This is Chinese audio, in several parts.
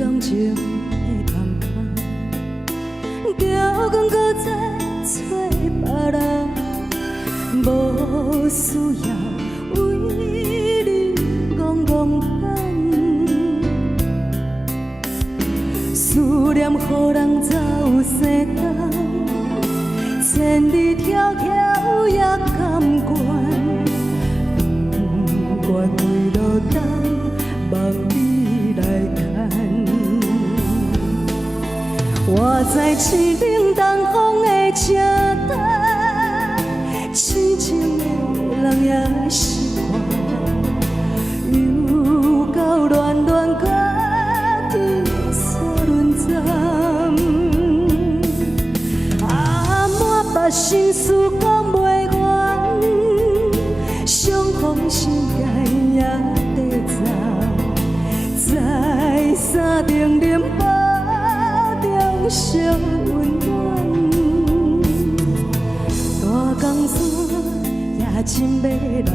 感情的放空，叫阮搁再找别人，无需要为你戆戆等。思念予人早有西东，千里迢迢也甘愿。不管几路灯，望你来牵。我在凄冷东风的车站，痴情的人也是我，又到恋恋家己锁轮站，满腹心事讲袂完，相逢时间也短暂，在山顶林堡中烧温暖，大江山也真迷人，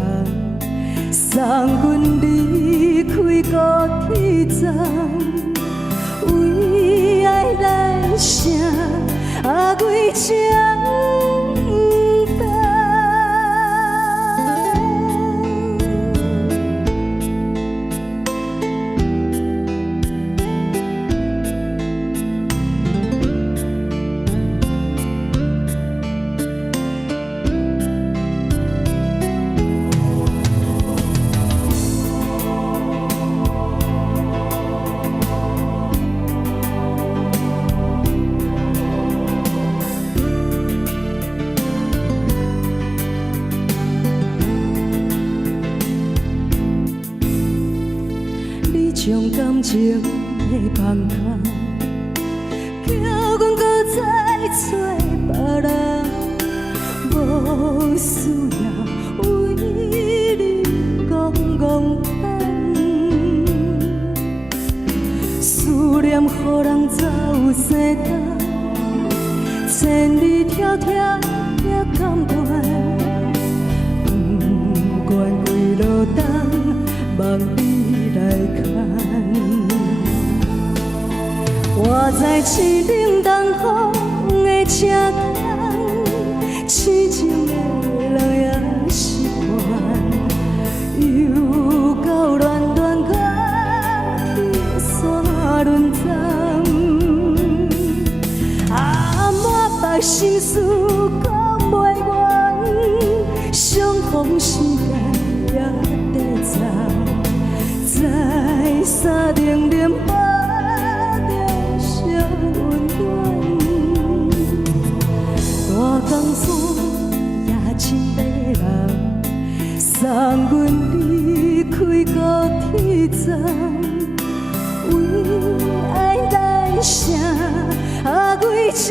送阮离开高铁站，为爱来声几声。将感情的放空，叫阮搁再找别人，无需要为你戆戆等。思念予人早有西东，千里迢迢也甘愿。不管几路灯，望你来牵。我在凄冷东风的车站，痴情的人也是我，又到恋恋家己山轮站，满腹心事讲袂完，相逢时间也短暂，在山顶林堡。大江山也真迷人，送阮离开高铁站，为爱来声几声。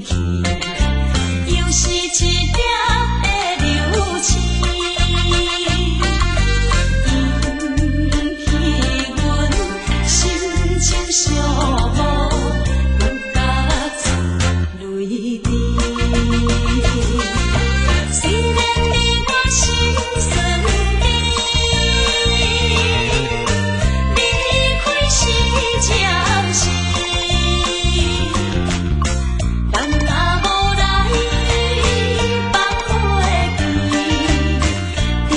去，又是一粒的流星，引起阮心情寂寞，更加出泪滴。虽然你我心酸甜，离开是暂时，但若无来放花期，甜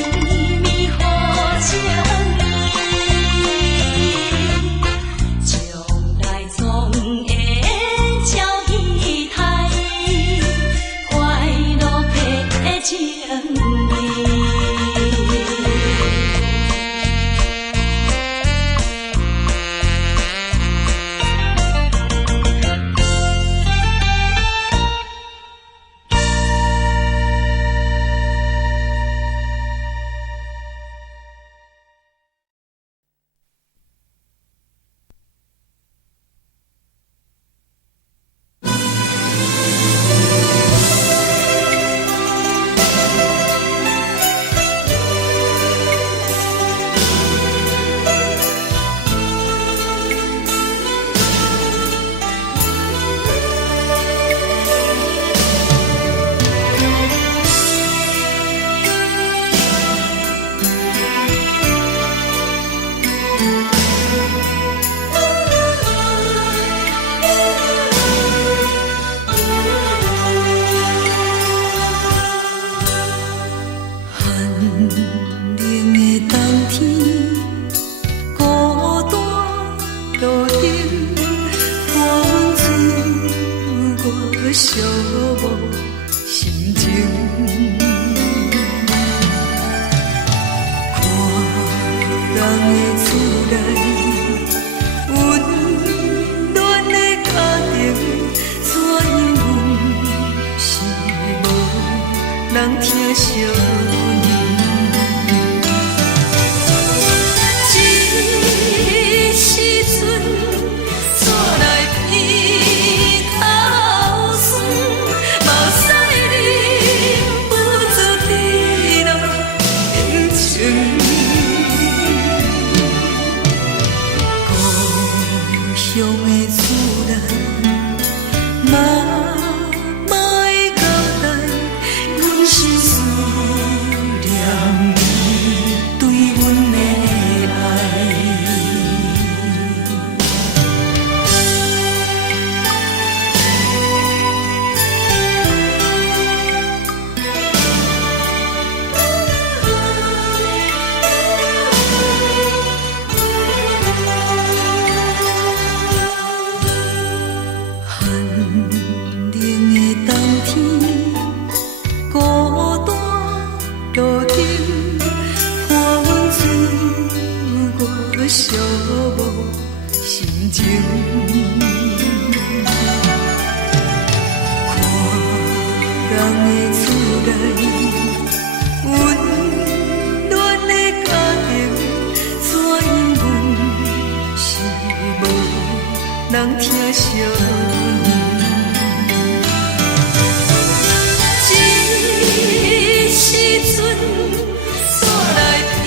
蜜好情意，将来总会照仪态，快乐的情意。寂寞心情，看人的厝内温暖的家庭，怎因阮是无人疼惜呢？这时阵怎来变？乡的厝内，妈妈的交代，阮是思念你对阮的爱。寂寞心情，看人的厝内温暖的家庭，怎因阮是无人疼惜呢？这时阵怎来变？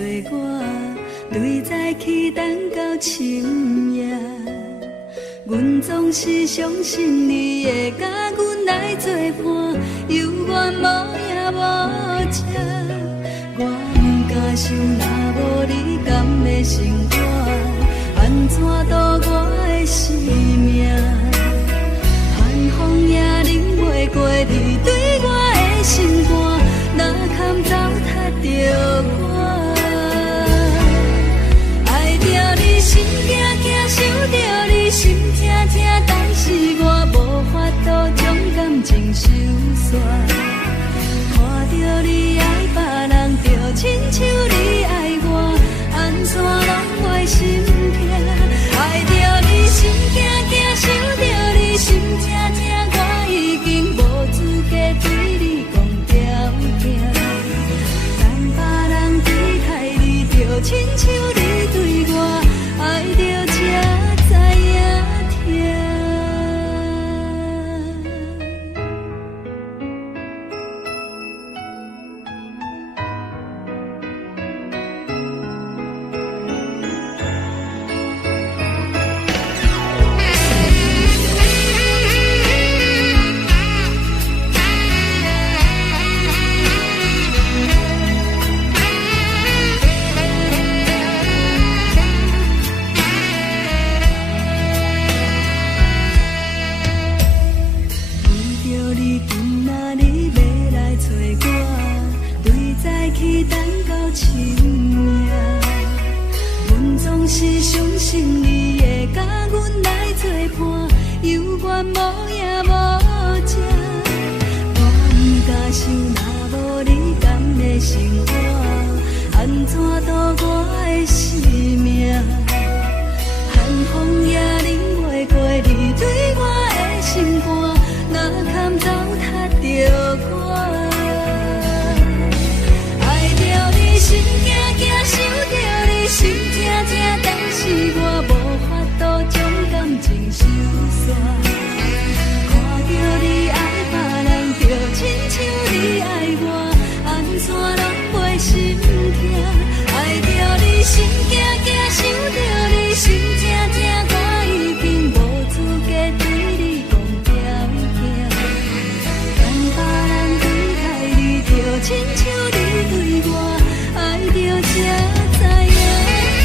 找我，对早起等到深夜。阮总是相信你会甲阮来作伴，犹原无影无迹。我不敢想，若无你甘的生活，安怎度我的生命？寒风也忍袂过你对我的心肝，哪堪糟蹋着我？爱着你心惊惊，想着你心痛痛，但是我无法度将感情收煞。看着你爱别人，就亲像你爱我，安怎拢会心痛？爱着你心惊惊，想着你心痛痛，我已经无资格对你讲条件。等别人离开你，就亲像你对我爱着才知影痛。是相信你会甲阮来作伴，犹原无影无迹。我不敢想，若无你甘的生活，安怎度我的生命？寒风也忍袂过你对我的心肝，哪堪糟蹋着我？爱着你心惊惊，想着你心痛痛，但是我无法度将感情收煞。看着你爱别人，就亲像你爱我，安怎拢袂心痛？爱着你心惊惊，想着你心痛痛，我已经无资格对你讲条件。等别人离开你，就亲像你对我爱着才知影痛。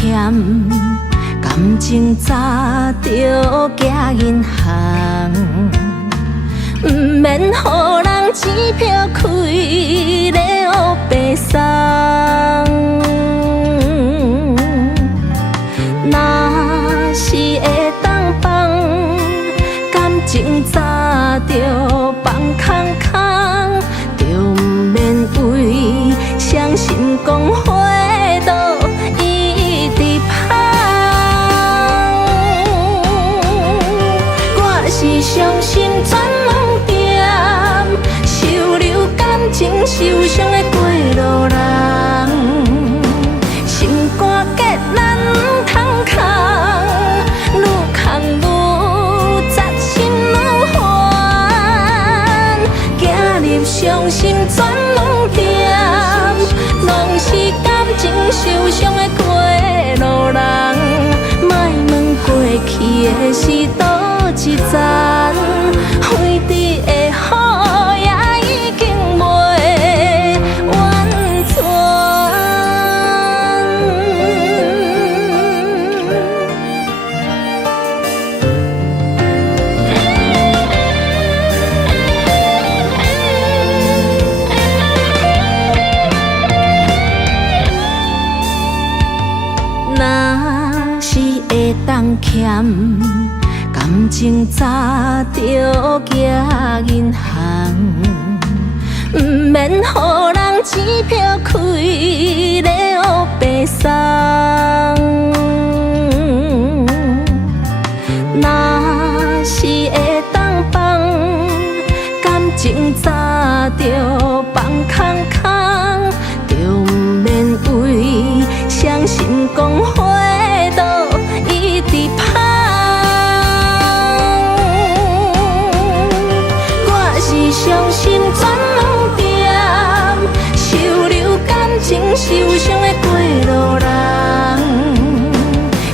欠，感情早就行银行，毋免予人钱票开咧黑白送。若是会当放，感情早就放空空，就毋免为伤心讲话都一直香。我是伤心全拢点，收留感情受伤的过路人，心肝结咱毋通空，愈空愈扎心愈烦，走入伤心全拢点，拢是感情受伤的过路人，莫问过去的是倒一站，远伫的好也已经袂完全。若是会当欠，感情早就行银行，毋免予人钱票开咧黑白送。若是会当放，感情早就放空空，就毋免为伤心讲话都一直香。伤心全拢点，收留感情受伤的过路人，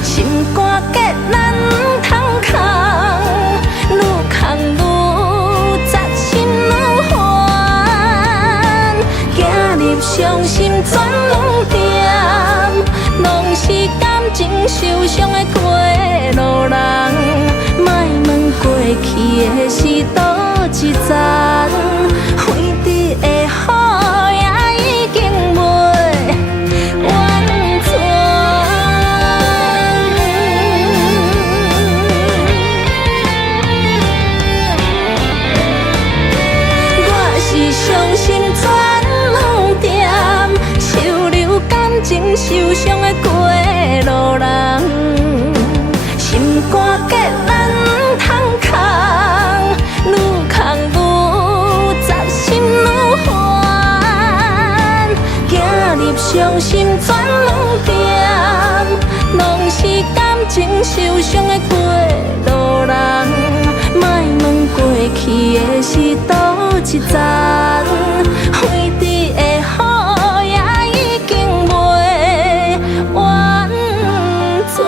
心肝结咱毋通空，愈空愈扎心愈烦，走入伤心全拢点，拢是感情受伤的过路人，莫问过去的是倒一站，远伫的好也已经袂完全。我是伤心全拢点，收留感情受伤的过路人，心肝结咱毋通空，愈空愈扎心愈烦，走入伤心全拢点，拢是感情受伤的过路人，莫问过去的是倒一站，远伫的好也已经袂完全。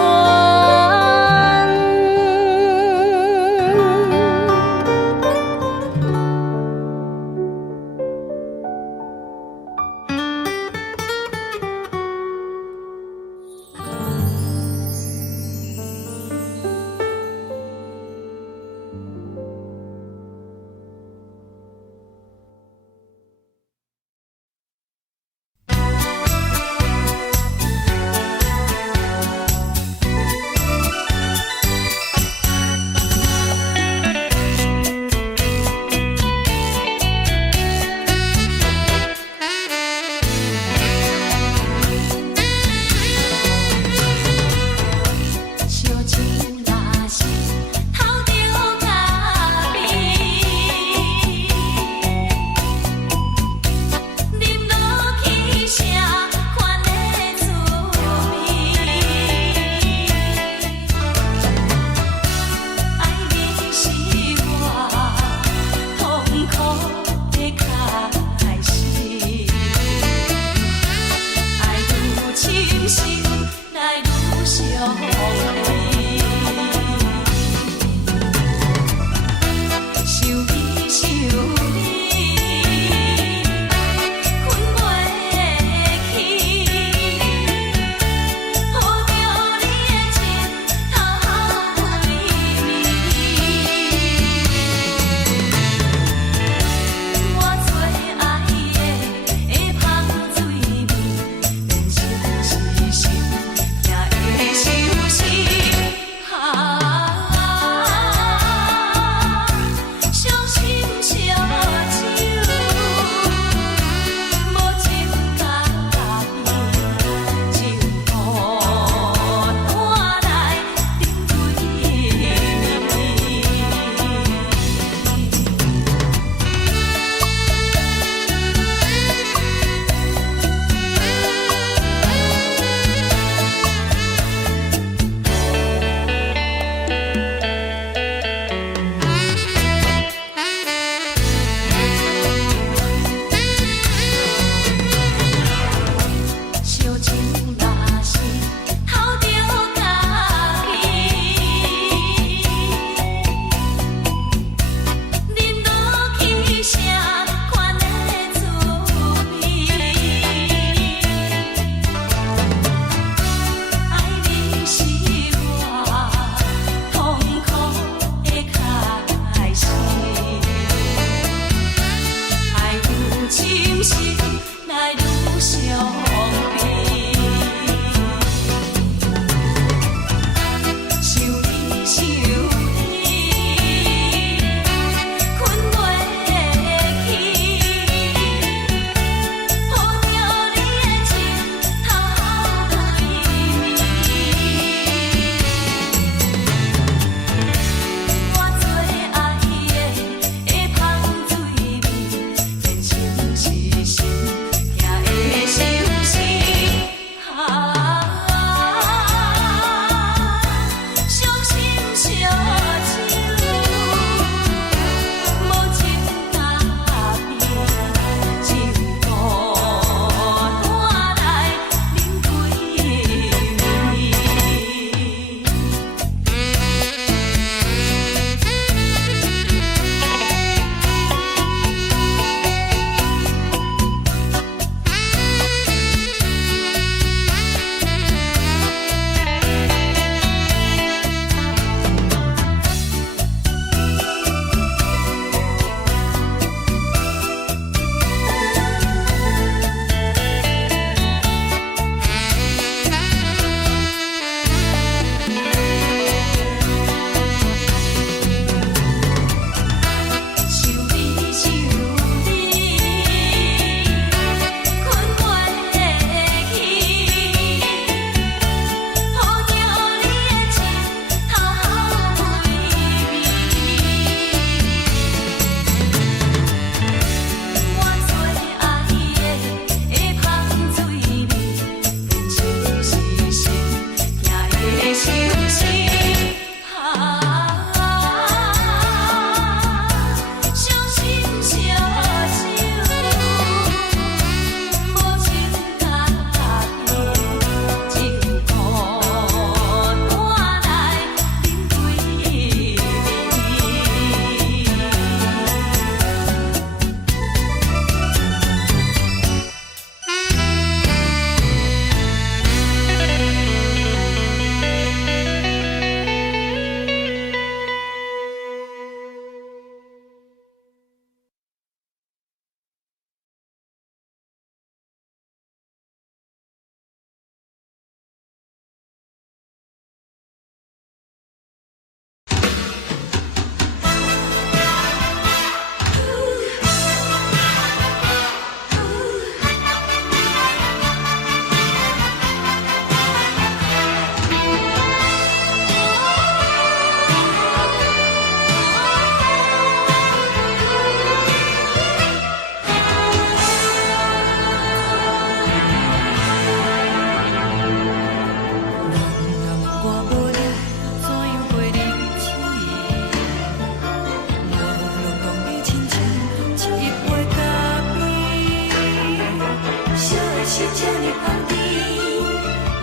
香甜，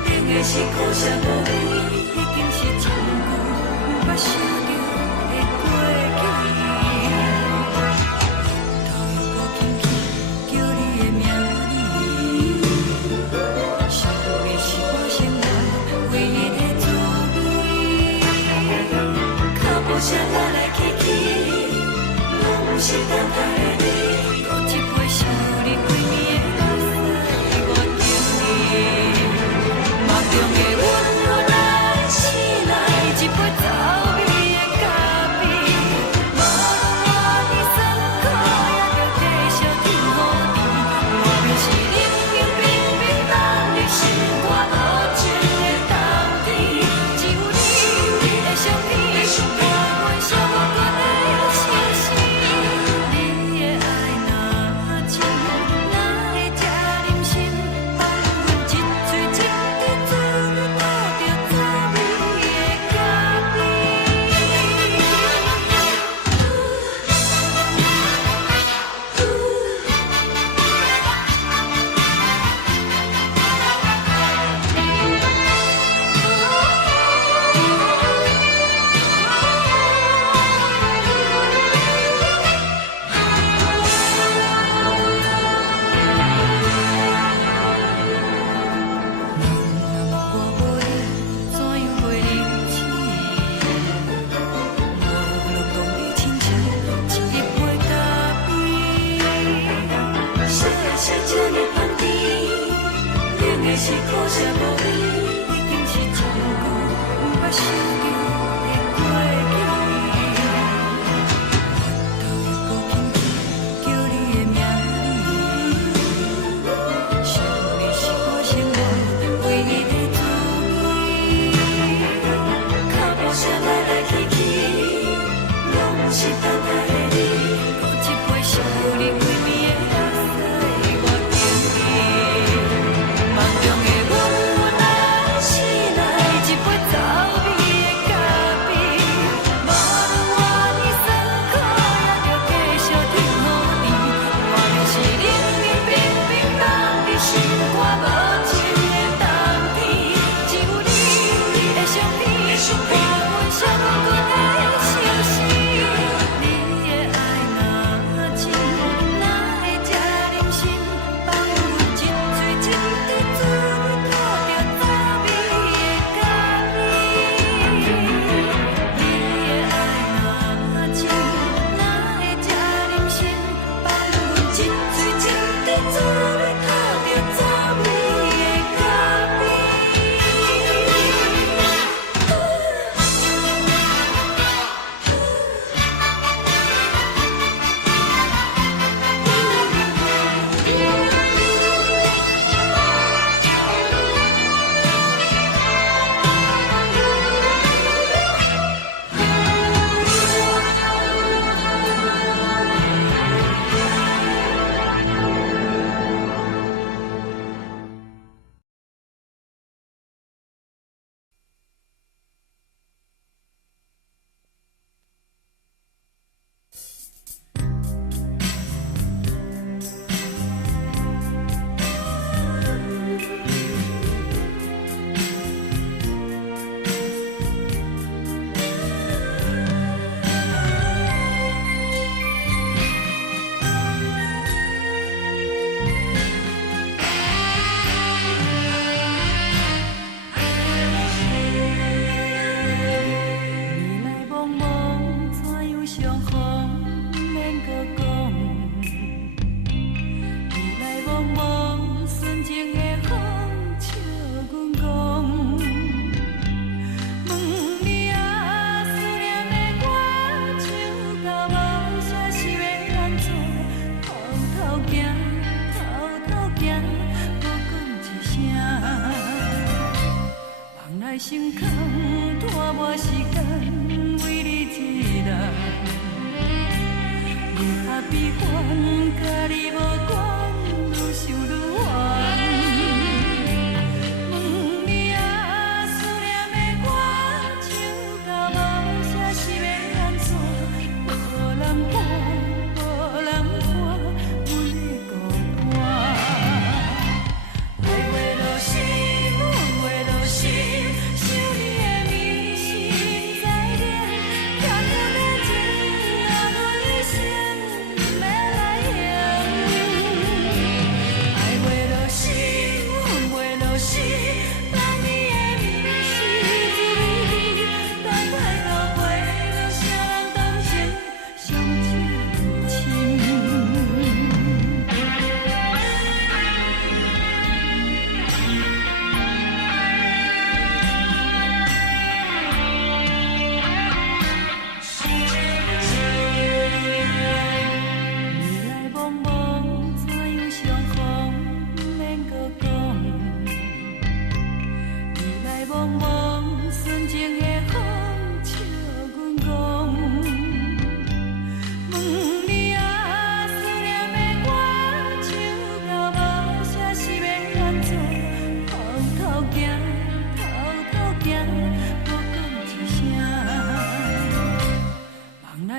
冷的是苦涩无味，已经是真久毋捌想着的过去。头又搁轻轻叫你的名字，想你是我生活唯一的滋味。脚步声来来去去，拢是等待的你，搁一杯想你几暝的目屎，我着你。梦中的阮何来醒来，一杯走味的咖啡，无论我的酸苦，也着继续甜予你。外面是冷冷冰冰，咱的心肝无情的冬天，只有你的相片，伴阮相关的星星。你的爱若真，哪会这忍心放阮一嘴一滴水，倒着走味的咖啡。是苦涩无味，已经是真久毋捌想着的过去。头又搁轻轻叫你的名字，想你是我生活唯一的滋味。脚步声来来去去，拢是等待的你，搁一杯想你几暝的目屎，我着你。梦中的阮，原来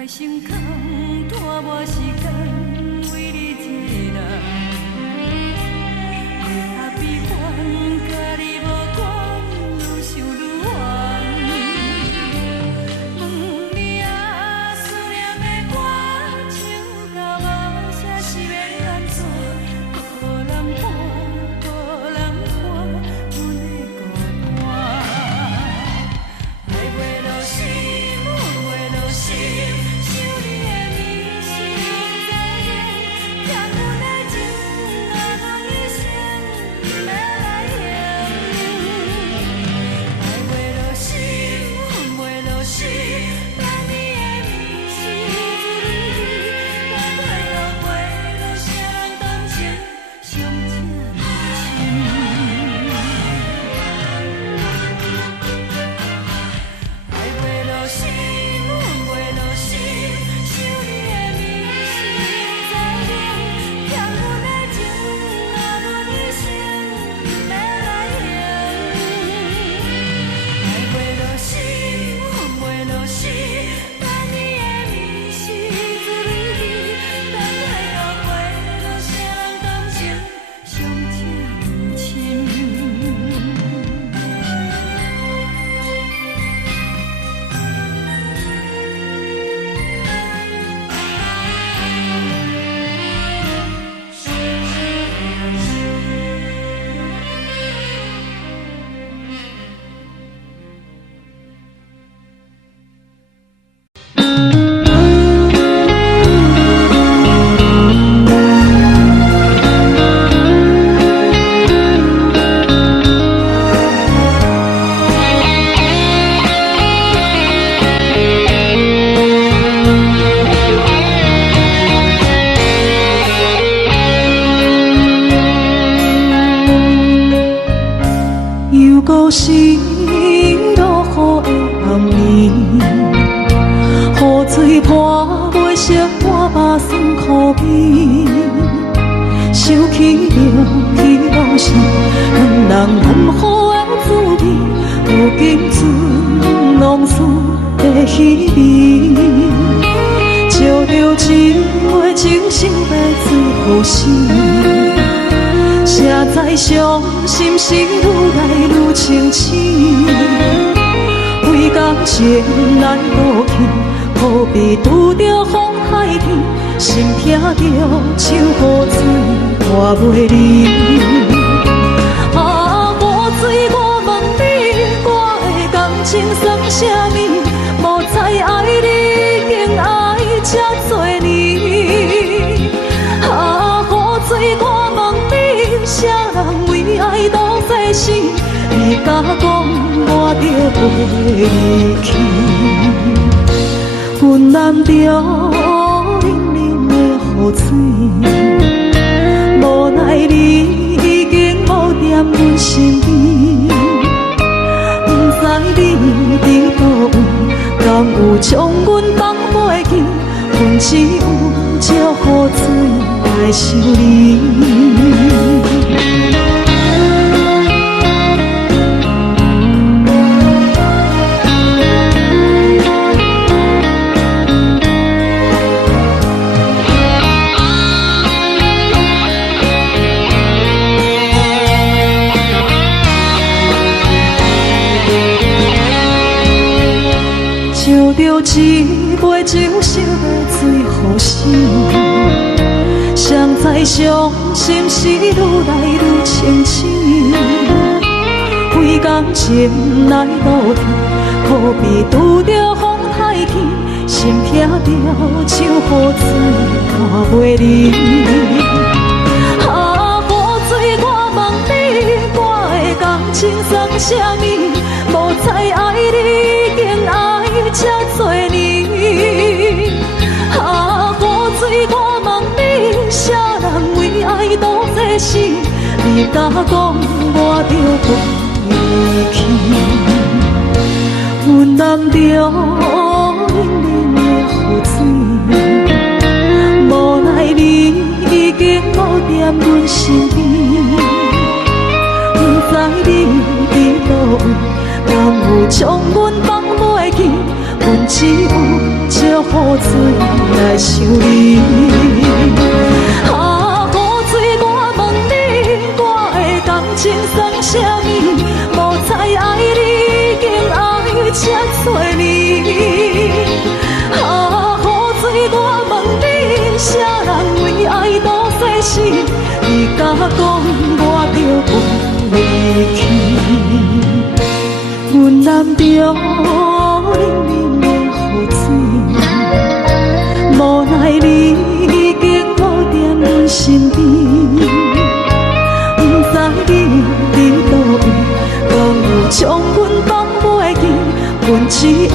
来心空，拖磨时间为你一人，越合悲欢，甲你无关，愈想愈烦。问你啊，思念的歌，唱到无声，是要安怎？无人看，无人看，阮的孤单。爱袂落心，恨袂落心。将阮放袂记，阮只有。借雨水来想你。啊，雨水，我问你，我会感情送啥物？无再爱你，已经爱这多年。啊，雨水，我问你，啥人为爱赌世事？你甲讲我着袂离去，阮男着冷冷的雨水，无奈你已经无踮阮身边，不知你伫倒位，敢有将阮放袂记？阮只有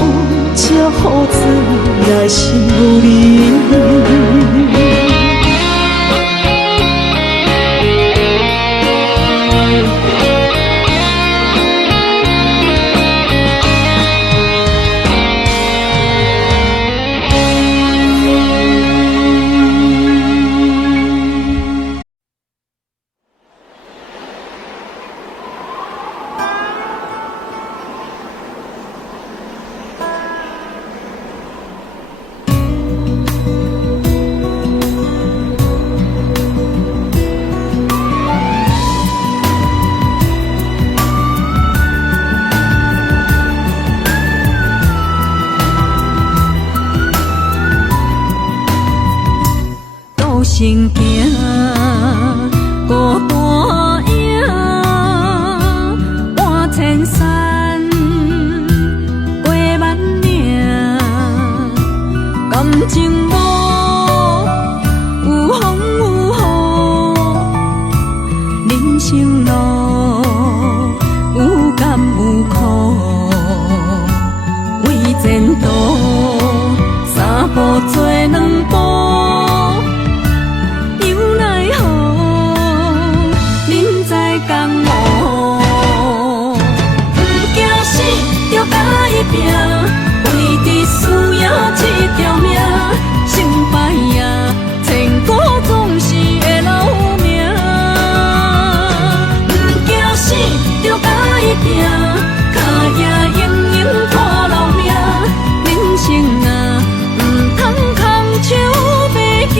借雨水来想你。行行孤单影，半千山，过万岭，感情无有风有雨，人生路有甘有苦，为前途三步做两步。拼，为伫需要这条命，成败也千古总是会留名。不惊死，着甲伊拼，脚也硬硬拖老命。人生啊，不通空手白行。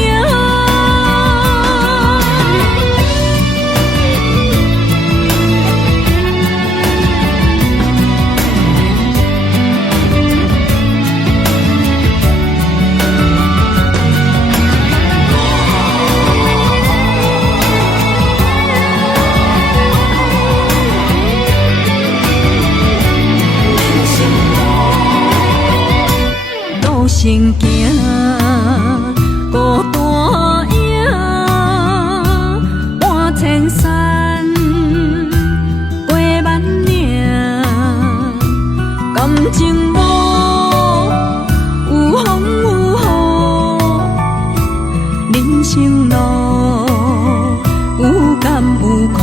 行行孤单影，半千山，过万岭，感情无有风有雨，人生路有甘有苦，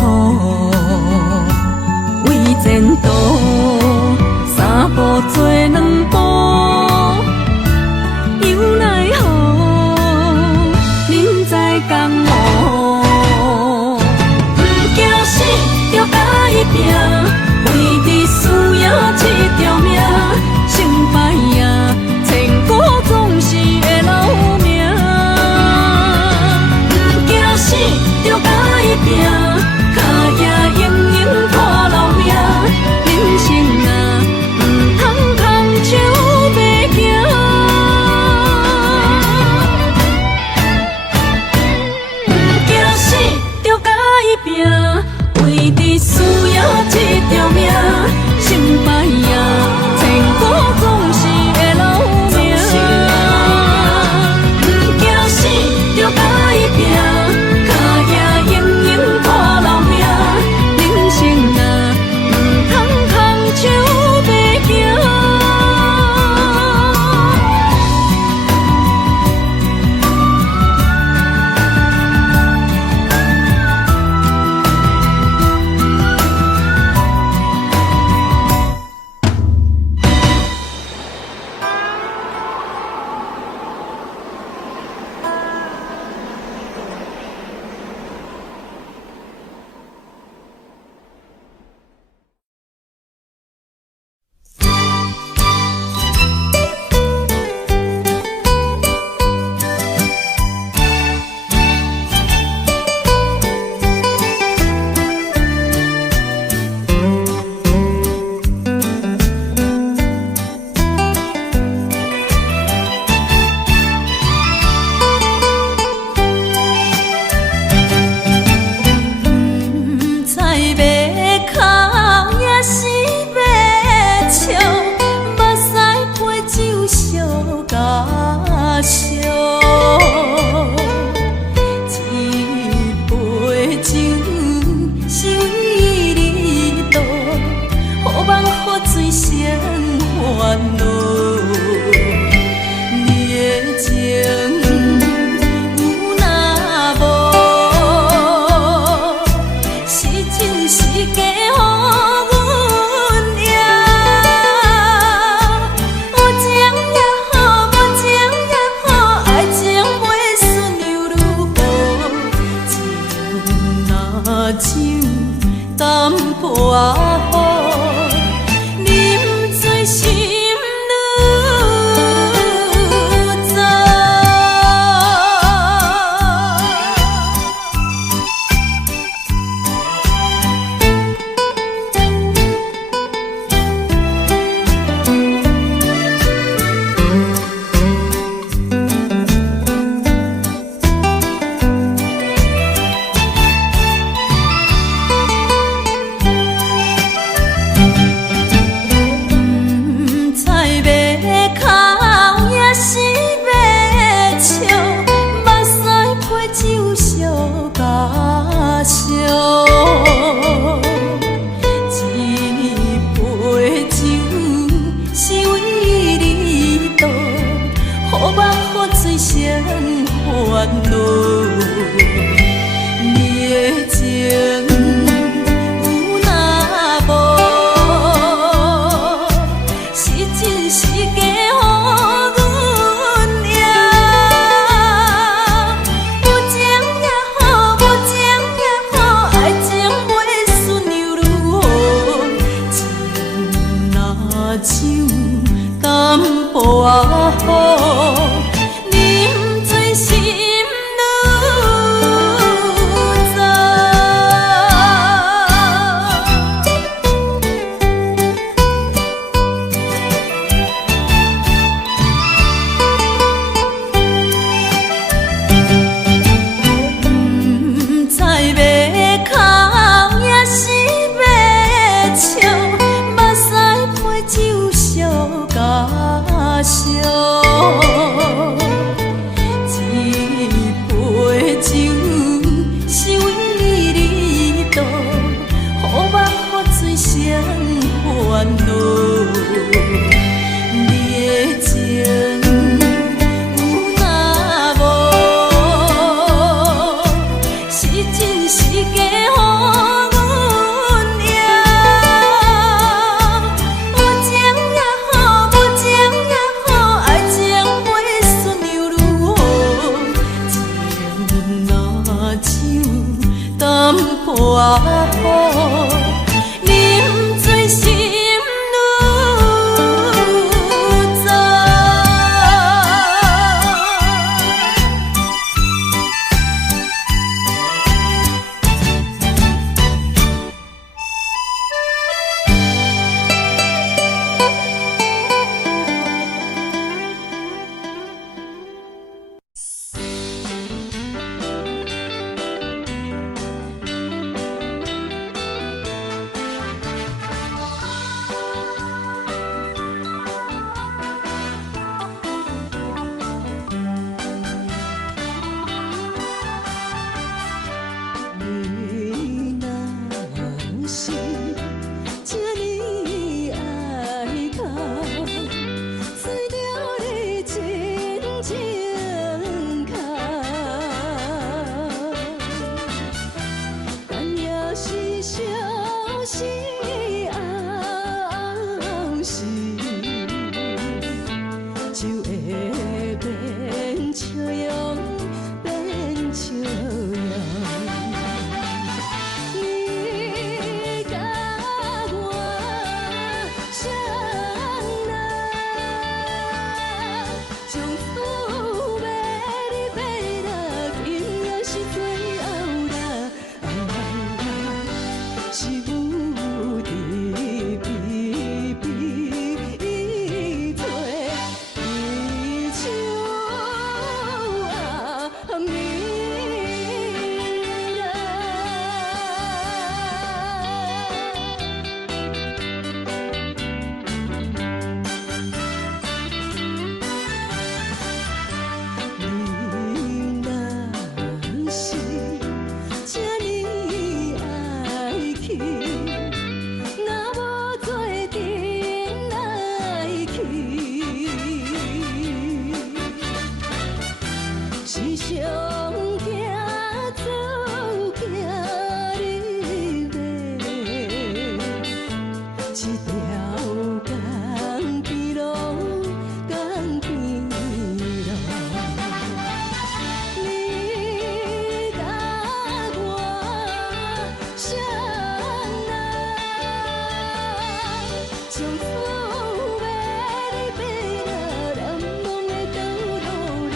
为前途三步做两步。有烧。一杯酒是为你倒，好梦好醉成烦恼。你的情有若无，是真是假？淡薄仔好，啉醉心愈糟。烦恼，你的情有若无，是真是假？予阮赢。有情也好，无情也好，爱情袂顺又如何？情若酒淡薄仔好。上行做行你袂，一条江边路，江边路，你甲我谁人？从此要你爬那难忘的道路啦。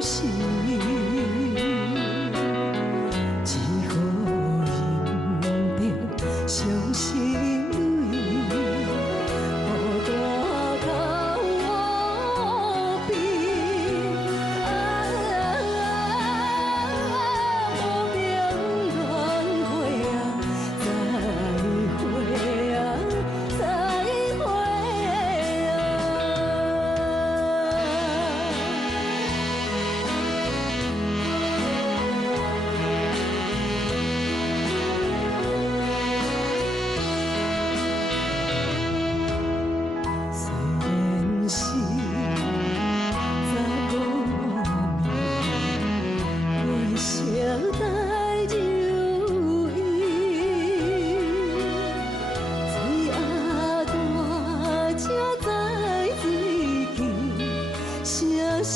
息，只好认定伤心泪，孤单到我边。无边缘会啊，再会啊，再会啊。虽然是查某命，袂舍代入伊，水鸭大才知水轻，声声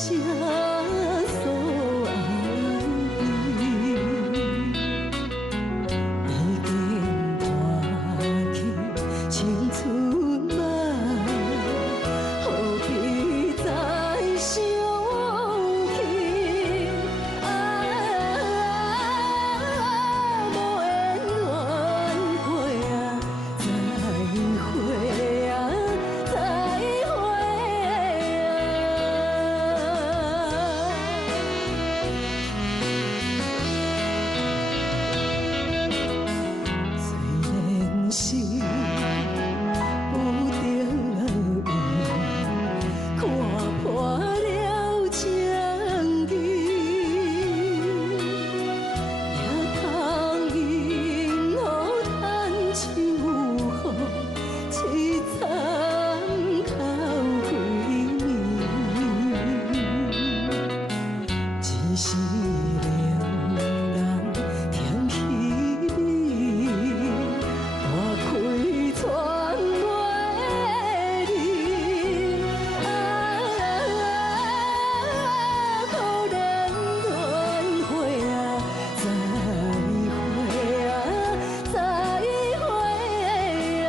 诉爱伊。已经逝去青春梦，何必再想起？无缘缘会啊，再会啊，再会啊。虽然是不得已，看破了情义，也通因好叹秋风，凄惨哭几年。只是令人甜蜜味，大开穿袂离。可怜轮回啊，再会啊，再会啊。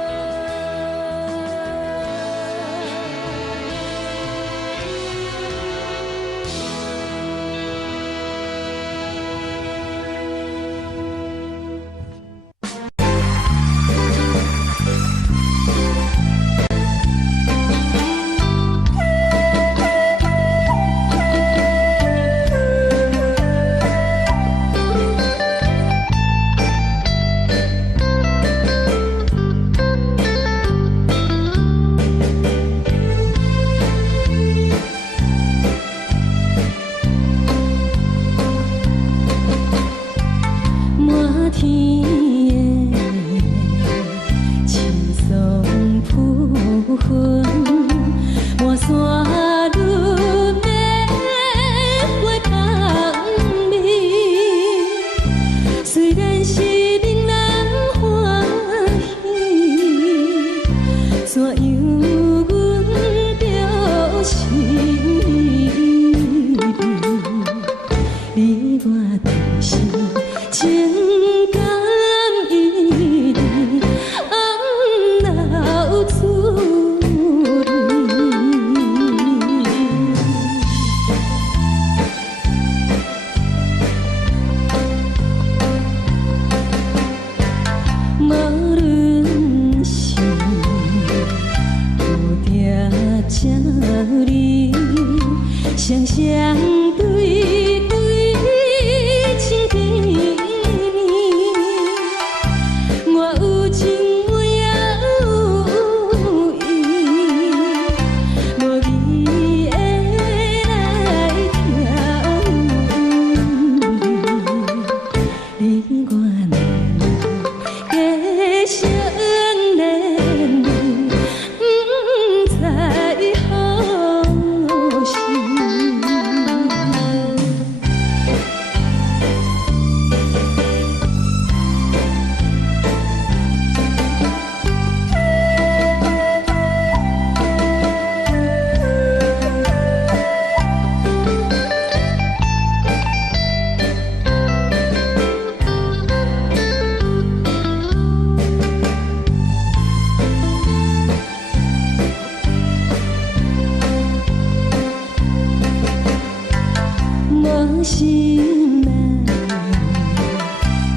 心内，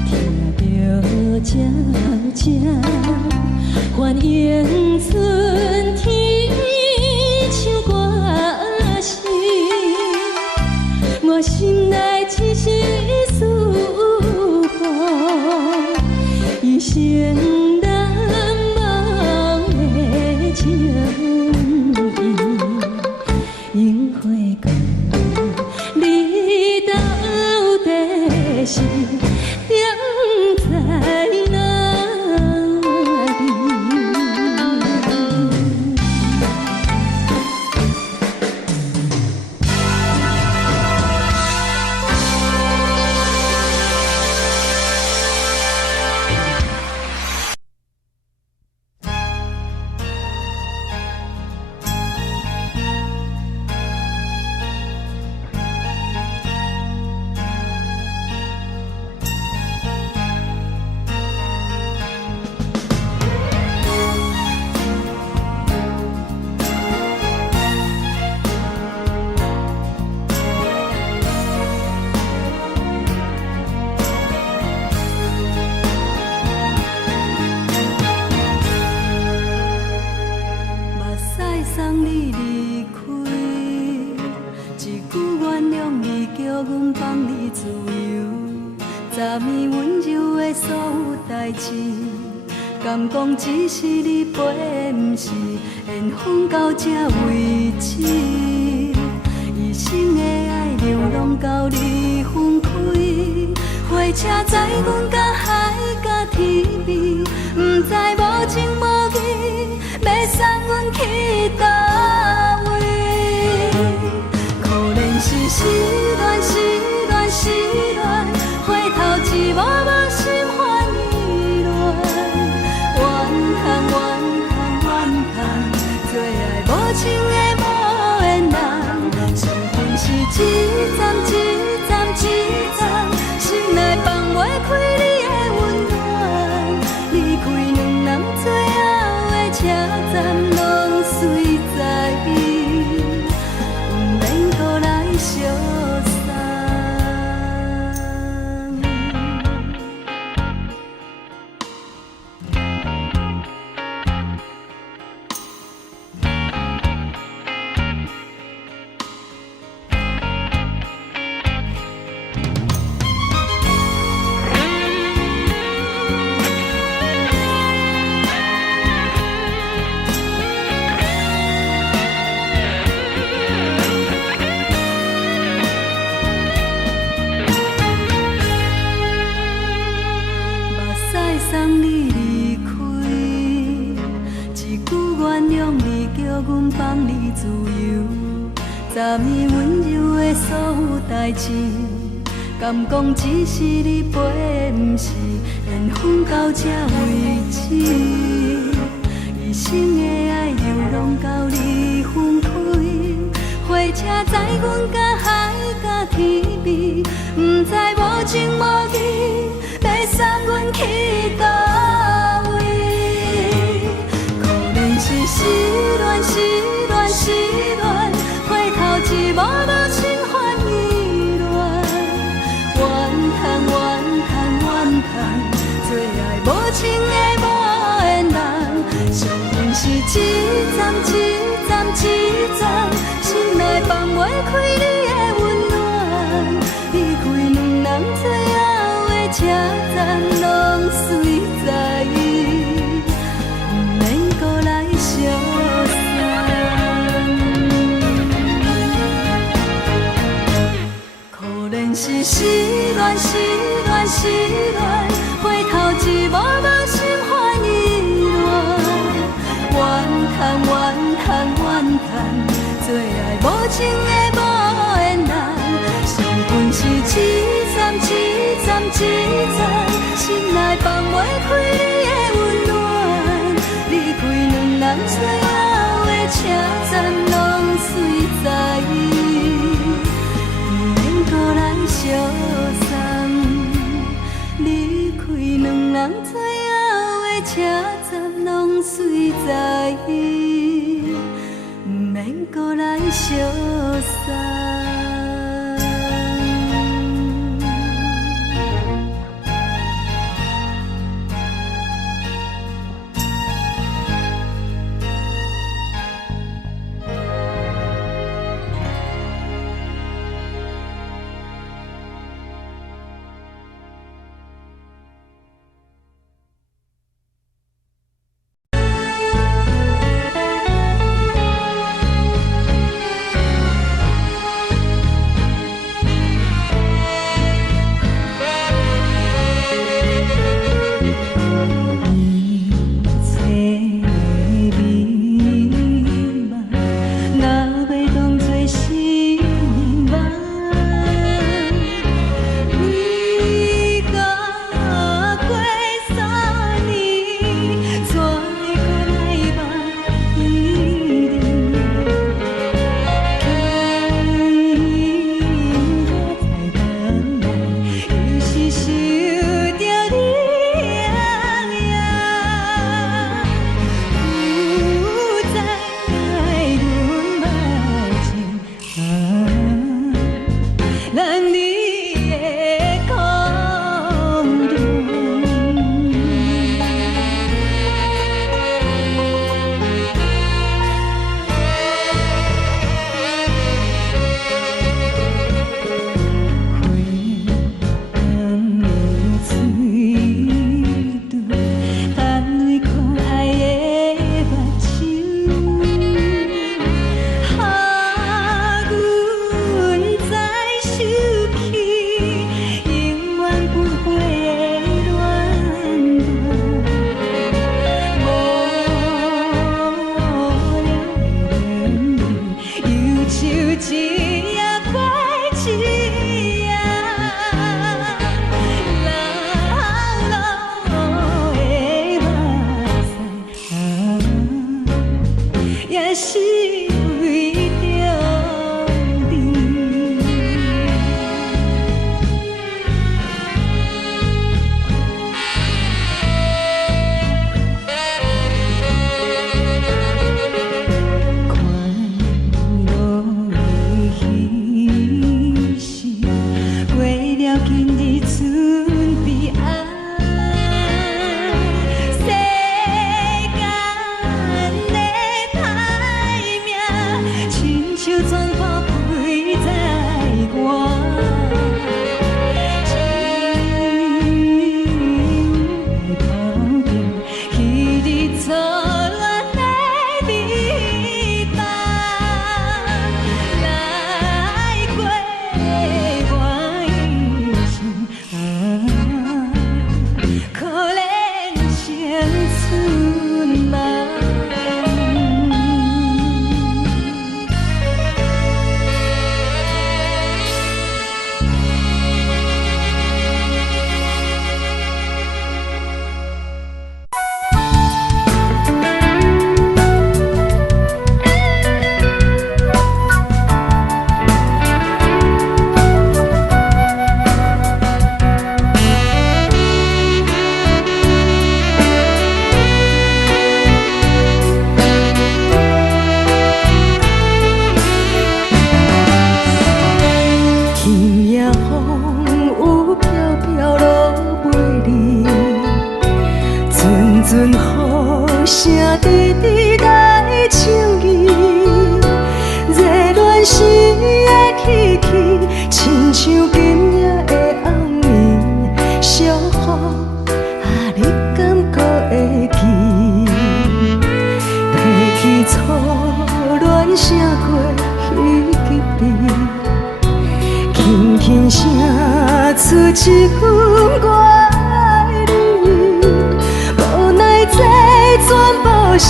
听着渐渐反映春天唱歌声，我心内只是思慕一生难忘的情意，樱花讲你到底是踮在哪里？送你离开，一句原谅你，叫阮放你自由。昨暝温柔的所有代志，敢讲只是你陪，不是缘分到这为止。一生的爱流浪到你分开，火车载阮甲海甲天边，不知无情无义，要送阮去倒位？可怜是失恋，失恋，失恋，回头一幕幕心烦意乱，怨叹，怨叹，怨叹，最爱无情的无缘人，伤痕是一站一站一站，心内放袂开你的温暖，离开两人最后的车站，拢随在伊，不免搁来相送。送你离开，一句原谅你，叫阮放你自由。昨暝温柔的所有代志，敢讲只是你陪，不是缘分到这为止。一生的爱流浪到你分开，火车载阮甲海甲天边，不知无情无义，要送阮去倒位？可怜是失恋，失恋，失恋，回头一幕幕心烦意乱，怨叹，怨叹，怨叹，最爱无情的无缘人，伤痕是一站一站一站，心内放袂开你的温暖，离开两人最后的车站，拢随在伊，不免搁来相送。可怜是失恋，失恋，失恋，回头一幕幕心烦意乱，怨叹，怨叹，怨叹，最爱无情的无缘人，伤痕是一站一站一站，心内放袂开你的温暖，离开两人最后的车站，拢随在伊，不免搁来相送。离开两人最后的车站，拢随在伊，不免搁来相送。像今夜的暗暝，小雨你敢搁会记？提起初恋写过彼支笔，轻轻写出一份我爱你。无奈这全部是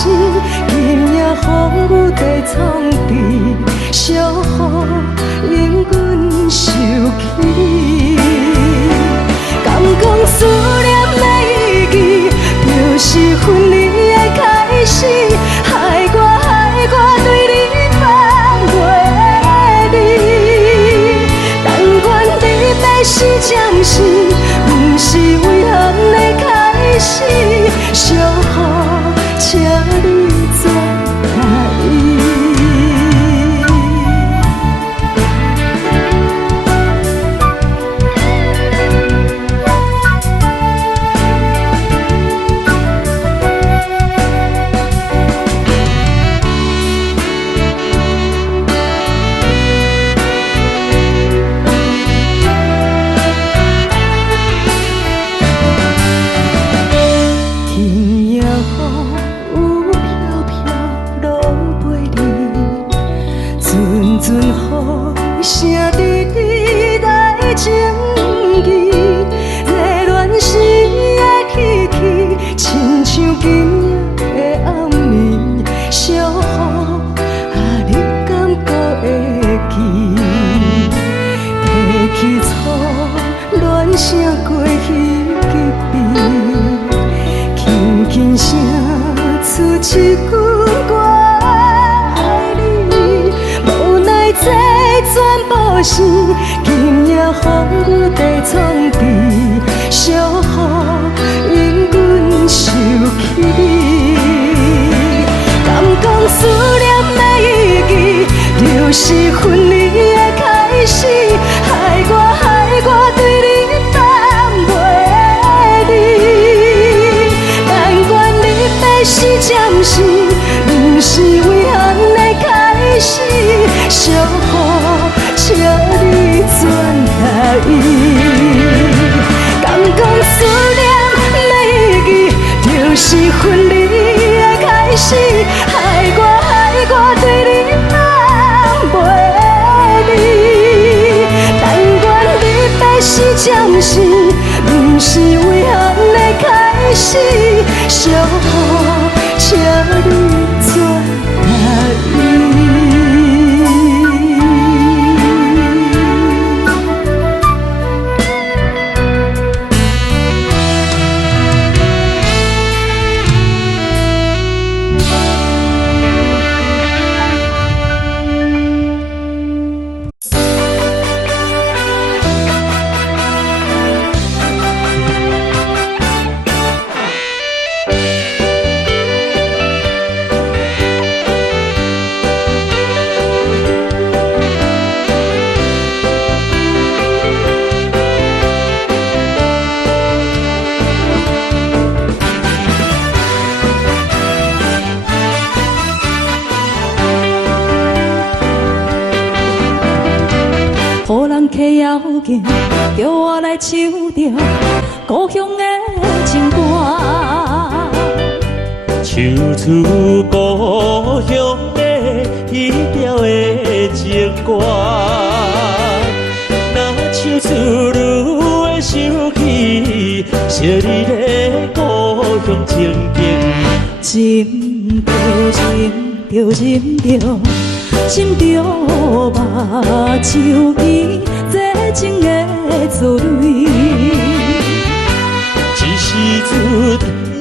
今夜风雨地藏伫，小雨令阮受气。敢讲思念的意义，就是分离的开始，害我对你放袂离。但愿你要是暂时，不是遗憾的开始。小雨，请你转台。是今夜风雨地藏伫，小雨因阮受气。敢讲思念的意义，就是分离的开始，害我对你放袂离。但愿你要是暂时，不是遗憾的开始，小雨。请你转台，敢讲思念的意义，就是分离的开始，害我对你放袂离。但愿你要是暂时，不是遗憾的开始，小雨，请你转台。叫我来唱着故乡的情歌，唱出故乡的彼条的情歌。若唱出愈会想起昔日的故乡情景，饮着心着目睭边这情的滋味，一时阵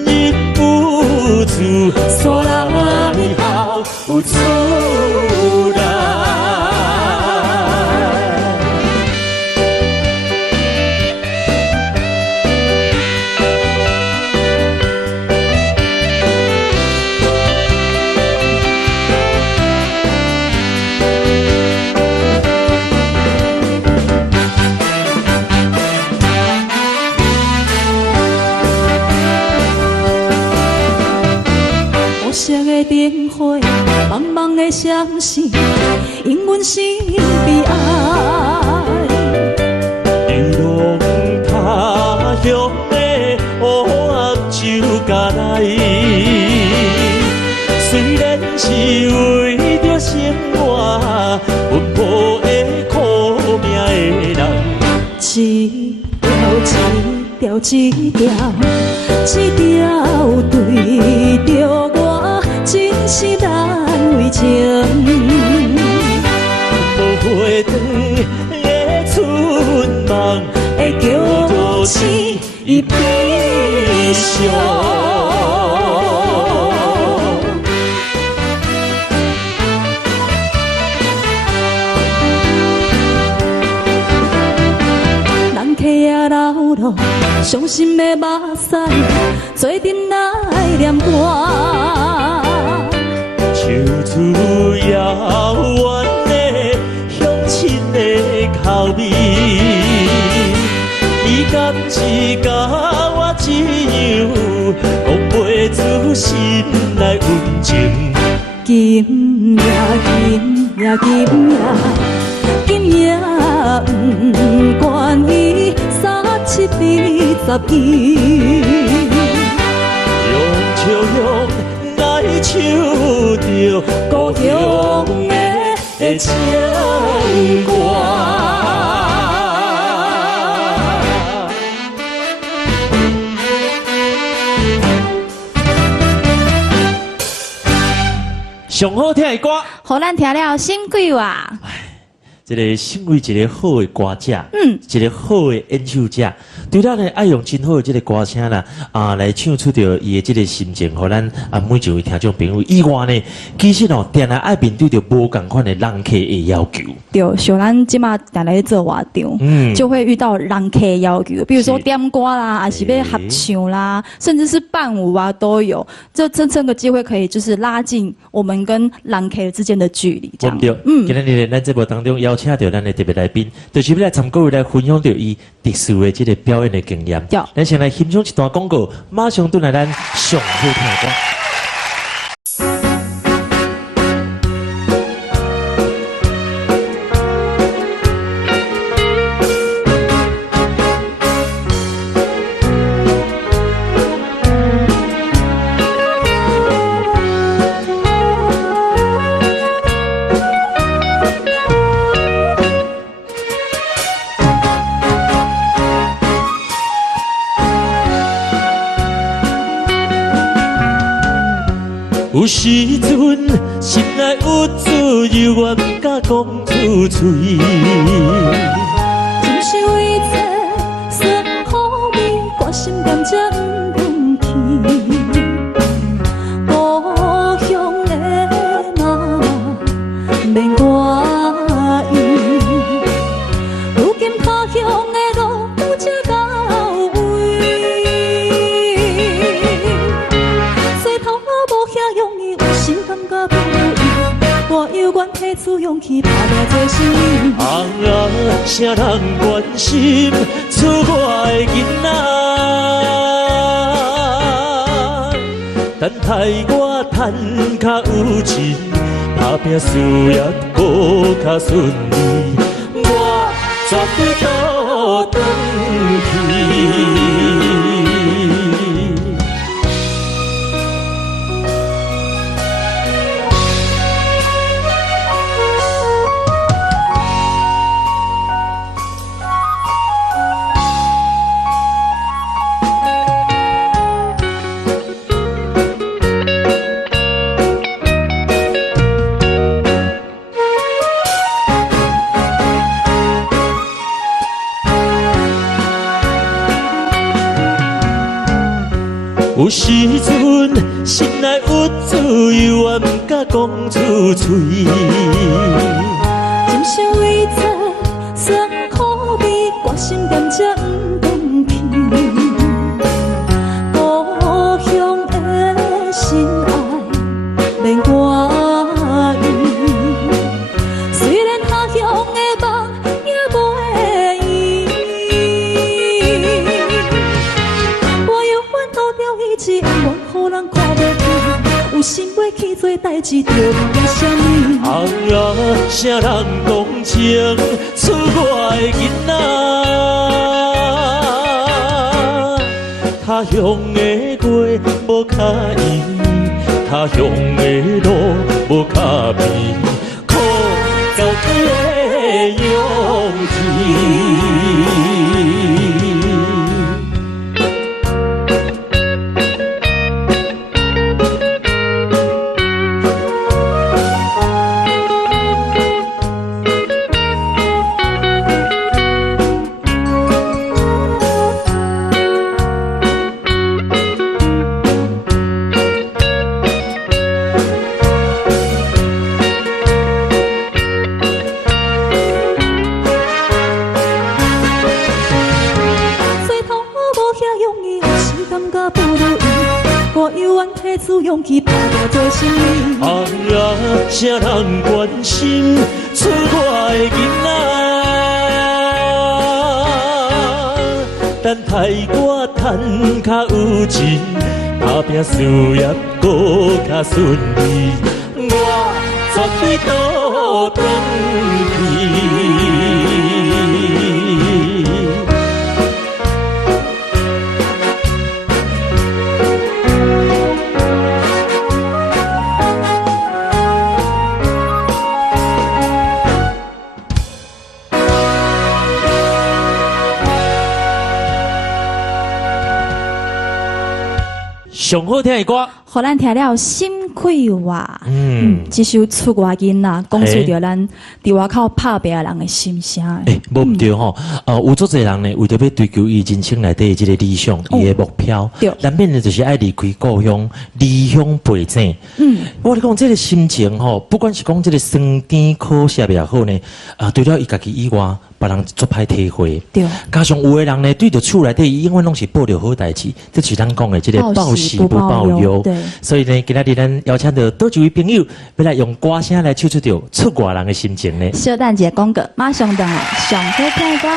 忍不住，山来后有出来。灯火，茫茫的闪烁，因阮心悲哀。一条一条一条，一条对着我，真是难为情。无回转的春梦，会叫我痴伊悲伤。人客也老路，伤心的目屎，做阵来念歌。唱出遥远的乡亲的口味，你敢是甲我一样，讲袂出心内温情。今夜，今夜，今夜，今夜不愿意37比12。用笑容来唱着故乡的情歌。上好听的歌，互咱听了心鬼话。这个身为一个好的歌者，一个好的演奏者，对咱呢爱用真好的这个歌声啦，来唱出着伊的这个心情，互咱每一位听众朋友以外呢，其实哦，定来爱面对着无共款的人客的要求。对，像咱即马定来做活动，就会遇到人客的要求，比如说点歌啦，还是要合唱啦，甚至是伴舞啊都有。这个机会可以就是拉近我们跟人客之间的距离，这样。对，今日咱节目当中邀请到咱的特别来宾，就是要来参各位来分享到伊特殊的这个表演的经验。咱先来欣赏一段广告，马上转来咱上好听的歌。有时阵心内有自由，我不敢讲出嘴。真是为这酸苦味，我心甘才不放弃。故乡的妈妈免我意，如今他乡的路才到位。虽头无遐容易，有心甘甲不如意，我犹愿提出勇气，打拼做生意。啥人关心出我的囡仔？等待我趁较有钱，打拼事业搁较顺利，我绝对倒转去。有时阵心内有自由，我不敢讲出嘴。真是为这酸苦味，我心甘才不放弃。故乡的心爱免我意，虽然他乡的梦也袂依，我犹愿倒掉一切，愿予人看袂起。有心要去做代志，就为什么？啥人同情出我的囡仔？他乡的月无较圆，他乡的路无较平，苦到底的勇气。自勇气打拼做生命。啊，啥人关心出我的囡仔？等待我趁较有钱，打拼事业搁较顺利，我绝对倒转去。上好听的歌，互咱听了心快活。这首出外囡仔，讲述着咱伫外口拍拼的人的心声。无毋对吼，有足侪人呢，为着要追求伊人生内底的这个理想，伊的目标，难免呢就是爱离开故乡，离乡背井。我跟你讲，这个心情吼，不管是讲这个酸甜苦涩也好呢，除了伊家己以外，别人足歹体会。对，加上有的人呢，对着厝内底，伊永远拢是报着好代志，这是咱讲的这个报喜不报忧。对，所以呢，今仔日咱邀请到多几位朋友，要来用歌声来唱出着出外人的心情呢。小等一下广告，马上回来，上好听的歌。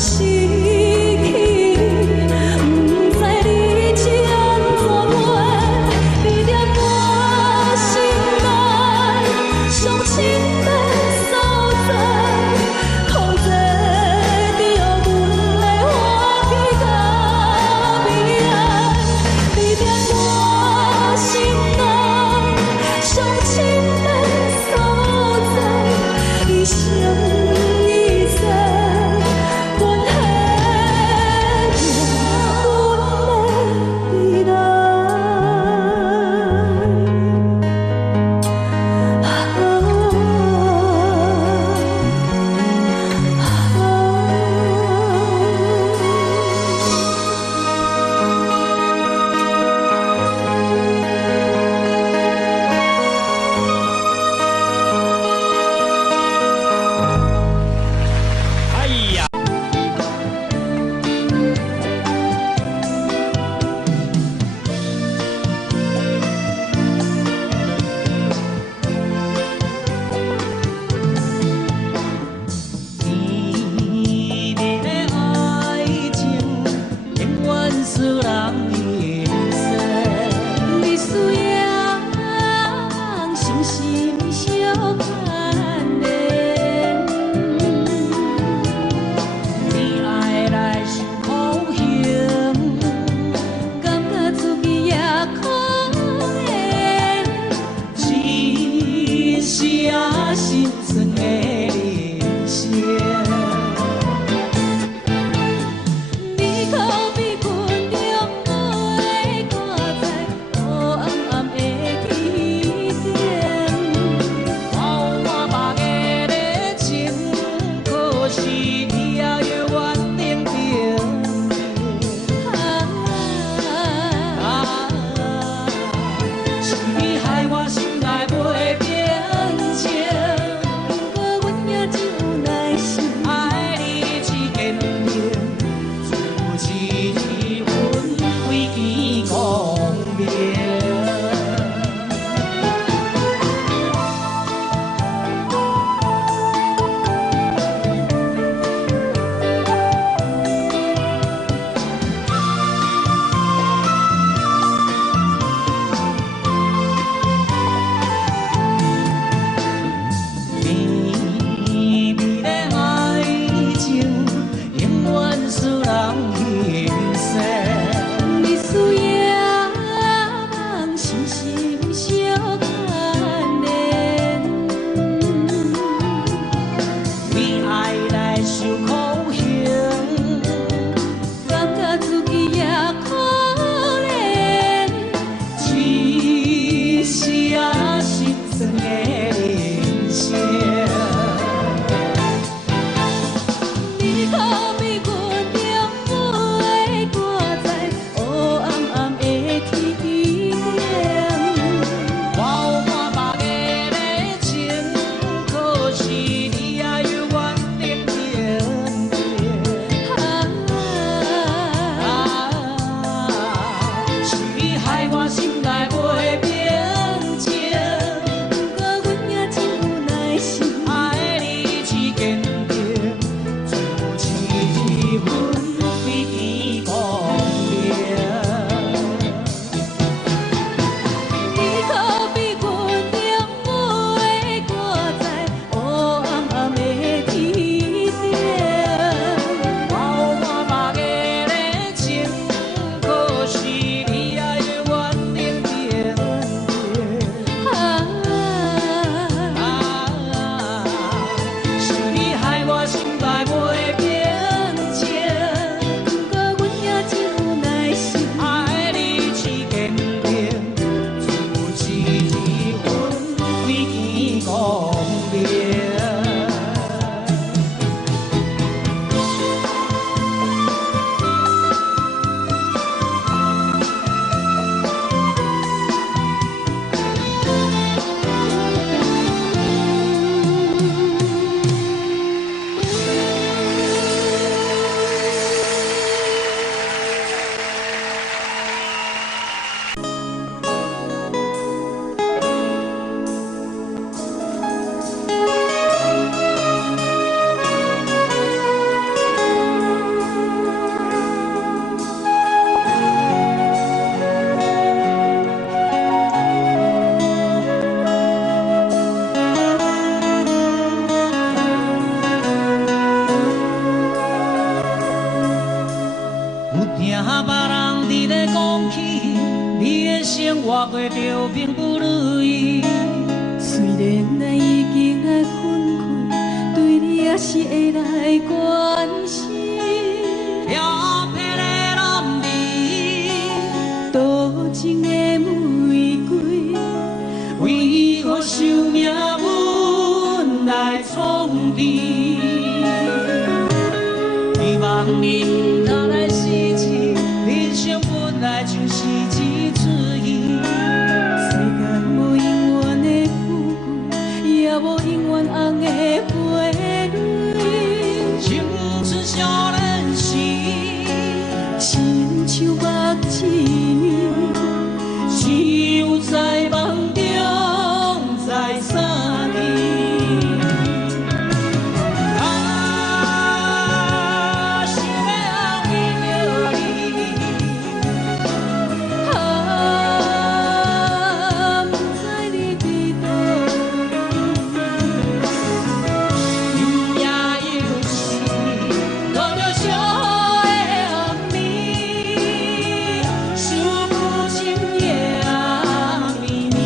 是。使人欣赏。你需要人心心相牵连，为爱来受苦刑，感觉自己也可怜，其实也是真的人生。你可比阮中每个歌在黑暗暗的天顶。我有看别个的情，可是你也犹原定定。是你害我心内袂平静，不过阮也真有耐心，爱你只坚定，自持阮规天公平。你可比阮中每个歌在黑暗暗的天顶。我有看别个的情，可是你也犹原定定。是你害我心内袂平静，不过阮也真有耐心，爱你只坚定，自持阮规天公平。有听别人伫咧讲起，你的生活过着并不如意。虽然咱已经爱分开，对你也是会来关心。漂泊的男儿，多情的玫瑰，为何受命运来创治？希望你若来失去，人生本来就是一出戏。世间无永远的富贵，也无永远红的花蕊。青春少年时，亲像目睭，只有在梦中在相遇。想要见着你，不知你伫倒。今夜又是落着小雨的暗暝，想不清夜绵绵。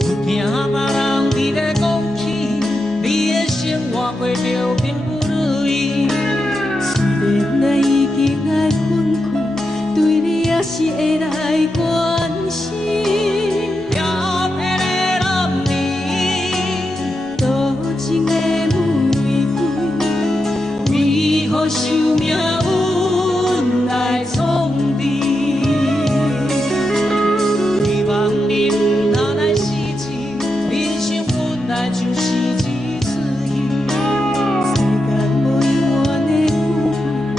听别人伫咧讲起，你的生活过着并不如意。虽然咱已经爱分开，对你也是会来关心。漂泊的男儿，多情的玫瑰，为何受命运来创治？希望你若来失去，人生本来就是一出戏。世间无永远的富贵，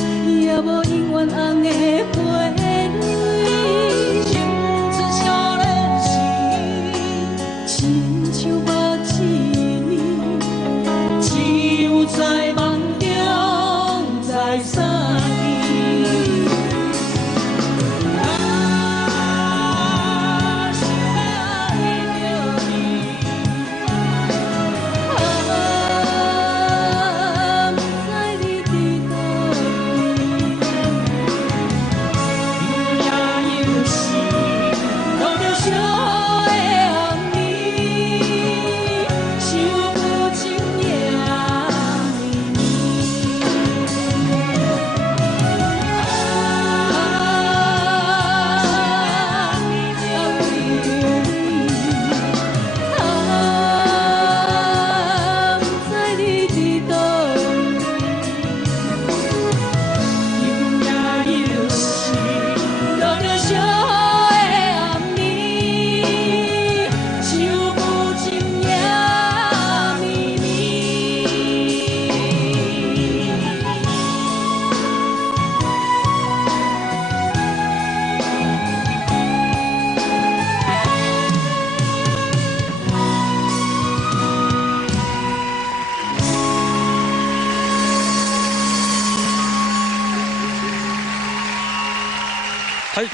为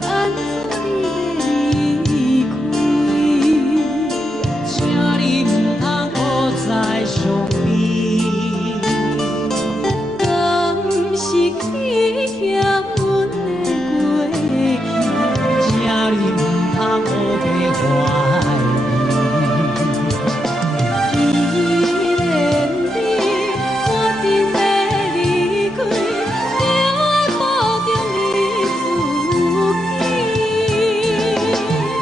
安怎你离开？请你唔通搁再伤悲，敢是去嫌阮的过去？请你唔通乌白怀既然你决定要离开，就要保重你自己。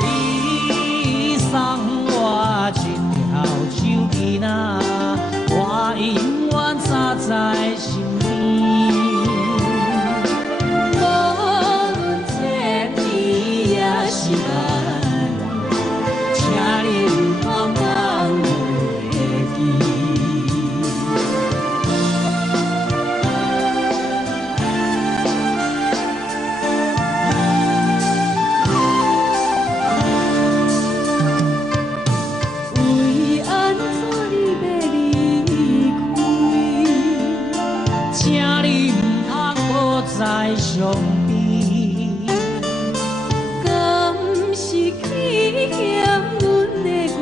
你送我一条手巾仔，我永远扎在心边。无论千年也是爱，请你唔通放袂记。为安怎你要离开？请你唔通搁再伤悲，敢是去嫌阮的过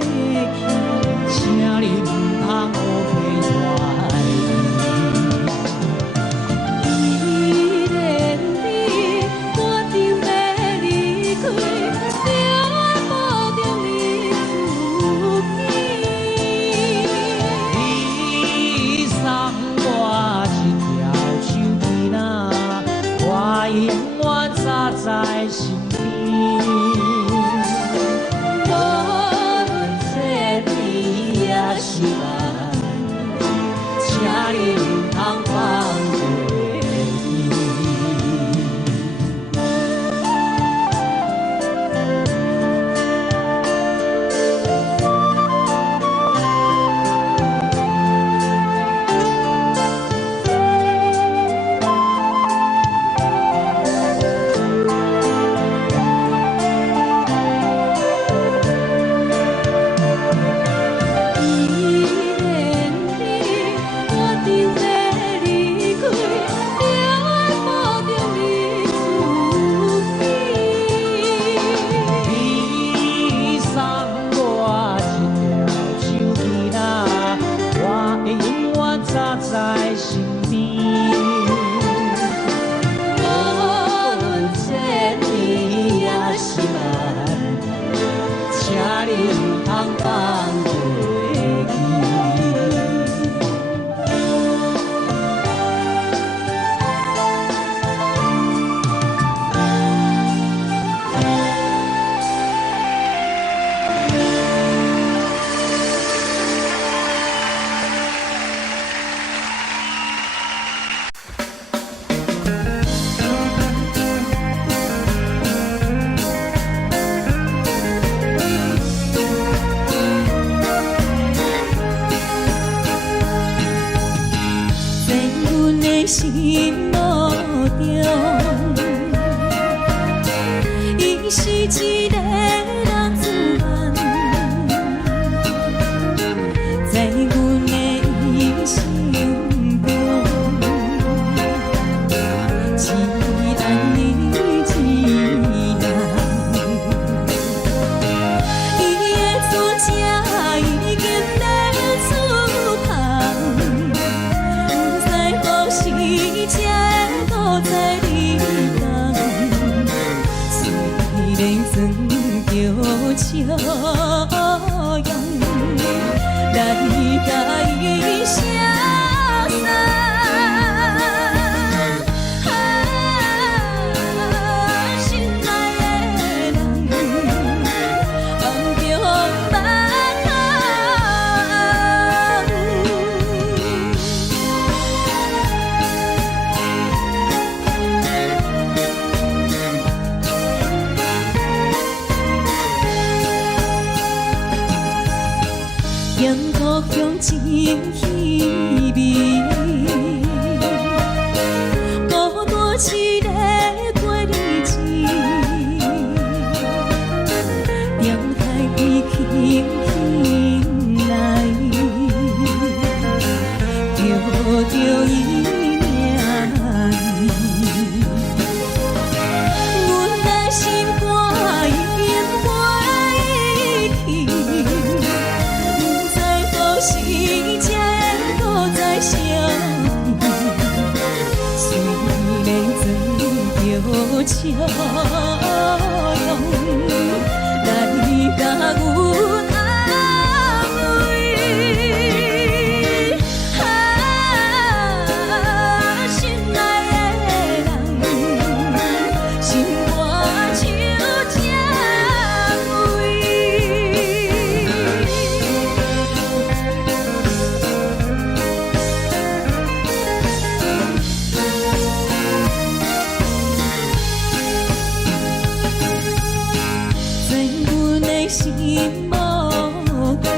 去？请你唔通乌白怀既然你决定要离开，就要保重你自己。你送我一条手巾仔，我永远扎在心边。无论千年也是爱，请你唔通放袂记。既然你决定要离开，就要保重你自己。你送我一条手巾仔，我会永远扎在心边。无论千年也是爱，请你唔通放袂记。在阮的心路中，伊是一个人自慢，在阮的一生中，只咱你一人。伊的主只已经在厝旁。不知何时才幸福中真稀微，孤单一个过日子，点台比轻轻来，着伊名字，阮的心肝已经飞去。时才会搁再相遇，虽然装着笑容来甲阮安慰。心爱的人，心肝像这位。心无强，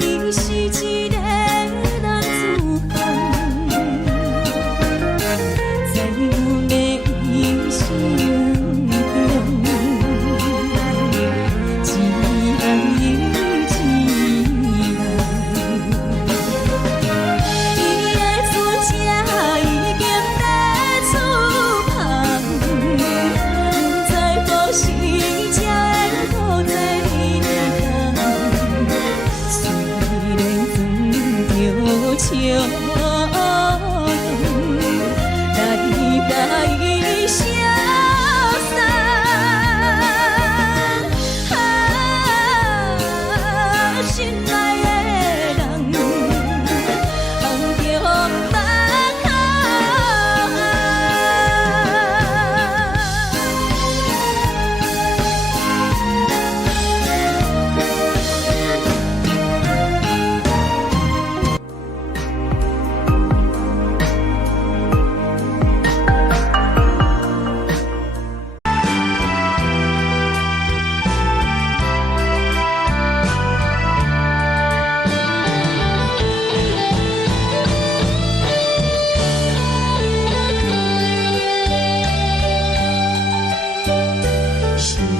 伊是一个男子汉，在阮的一生中，一来一来，伊的船只已经在出航，不知何时。笑容来甲伊相送，心爱的人，放着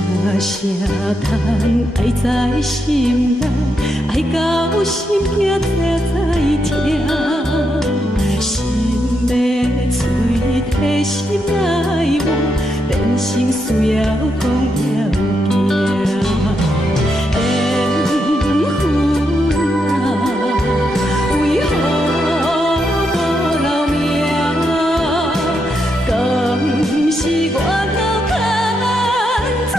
目声叹爱在心内，爱到心惊才痛，心要嘴提心爱我，人生需要讲要行。缘分啊，为何无留名？敢是我头牵错？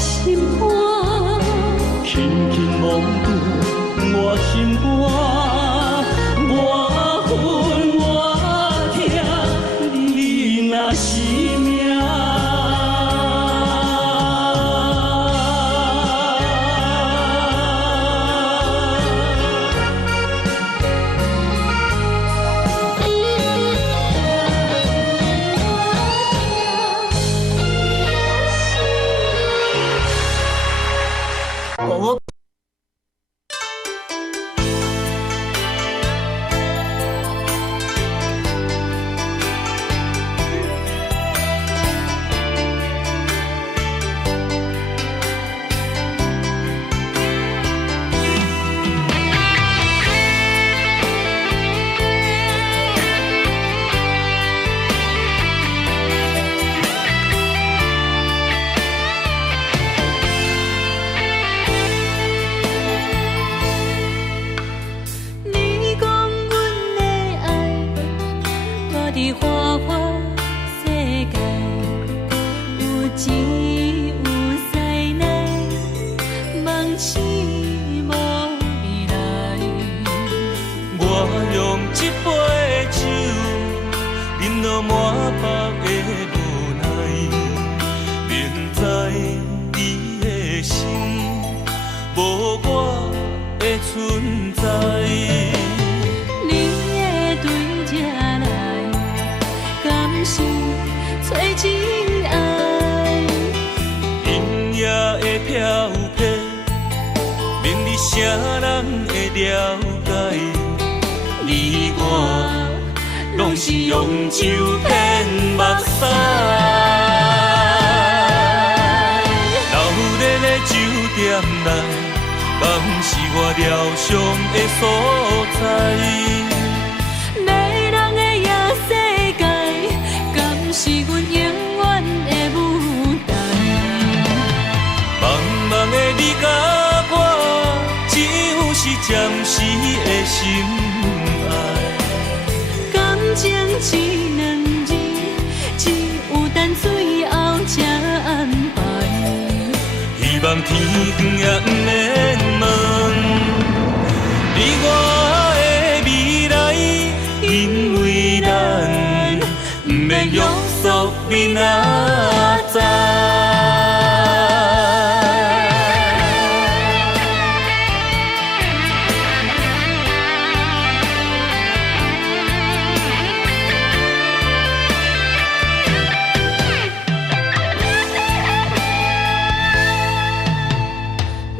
心肝，轻轻摸着我心肝，我恨我痛，你若是命。你讲阮的爱，大伫花花世界，有钱有灾难，梦醒无未来。我用一杯酒，饮落满腹的无奈，明知你的心无我的存在。你会对这来，敢是找真爱？音乐的飘飘，明日谁人会了解？你我拢是用酒骗目屎，流连的酒店内，敢是我疗伤的所在？迷人的夜世界，敢是阮永远的舞台？茫茫的你甲我，只有是暂时的心爱。感情只两字，只有等最后才安排。希望天光也不免问，你我的未来，因为咱不免约束明仔载。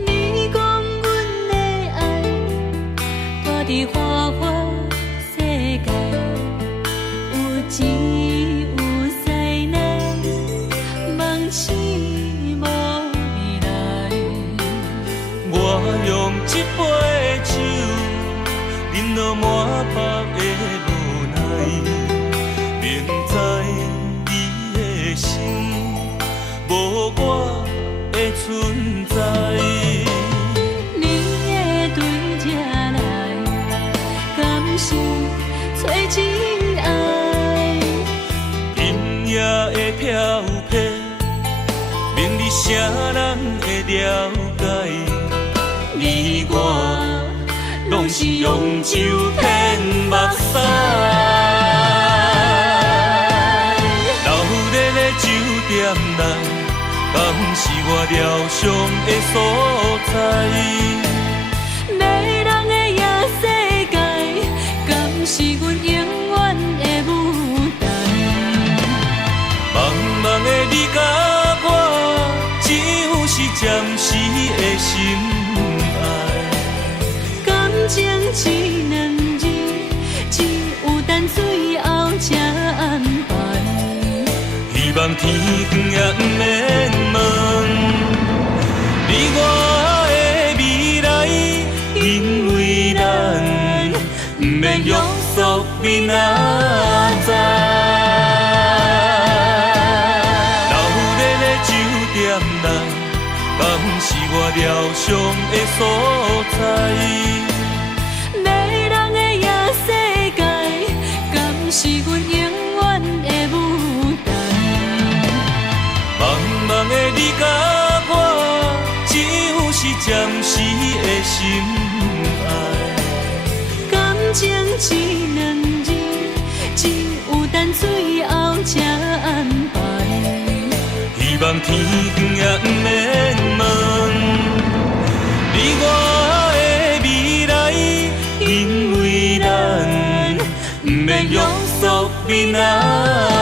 你讲阮的爱，大伫花花世界，有钱有灾难，梦醒无未来。我用一杯酒，饮落满腹的无奈，明知你的心无我的存在。你会对这来，敢是找真爱？音乐的飘飘，明日谁人会了解？你我拢是用酒骗目屎，流连的酒店内，敢是我疗伤的所在？迷人的夜世界，敢是阮永远的舞台？茫茫的你甲我，只有是暂时的心爱。感情只两字，只有等最后才安排。希望天光也不免问，你我的未来，因为咱不免约束明仔载。流连的酒店内，敢是我疗伤的所在？迷人的夜世界，敢是阮永远的舞台？茫茫的你甲我。情一两字，只有等最后才安排。希望天光也不免问，你我的未来，因为咱不免约束彼岸。